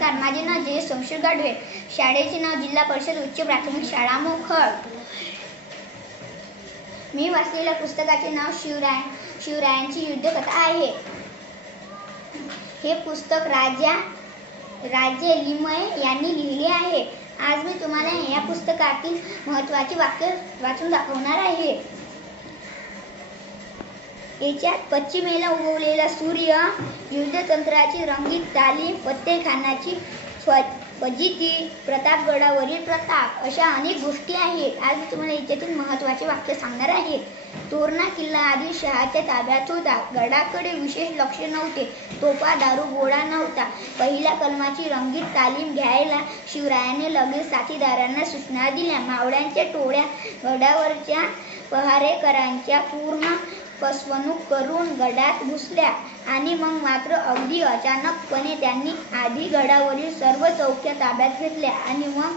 नमस्कार, माझे नाव जयेश संशोध गाडवे. शाळेचे नाव जिल्हा परिषद उच्च प्राथमिक शाळा मोखळ. मी वाचलेल्या पुस्तकाचे नाव शिवरायांची युद्धकथा आहे. हे पुस्तक राजे लिमये यांनी लिहिले आहे. आज मी तुम्हाला या पुस्तकातील महत्त्वाची वाक्य वाचून दाखवणार आहे. याच्यात पश्चिमेला उगवलेला सूर्य, युद्धतंत्राची रंगीत तालीम, फत्तेखानाची फजिती, प्रतापगडावरील प्रताप अशा अनेक गोष्टी आहेत. आज मी तुम्हाला याच्यातील महत्त्वाचे वाक्य सांगणार आहे. तोरणा किल्ला आदिलशहाच्या ताब्यात होता. गडाकडे विशेष लक्ष नव्हते. तोफा, दारू, गोळा नव्हता. पहिल्या कलमाची रंगीत तालीम घ्यायला शिवरायाने लगेच साथीदारांना सूचना दिल्या. मावळ्यांच्या टोळ्या गडावरच्या पहारेकरांच्या पूर्ण फसवणूक करून गडात घुसल्या आणि मग मात्र अगदी अचानकपणे त्यांनी आधी गडावरील सर्व चौक्या ताब्यात घेतल्या आणि मग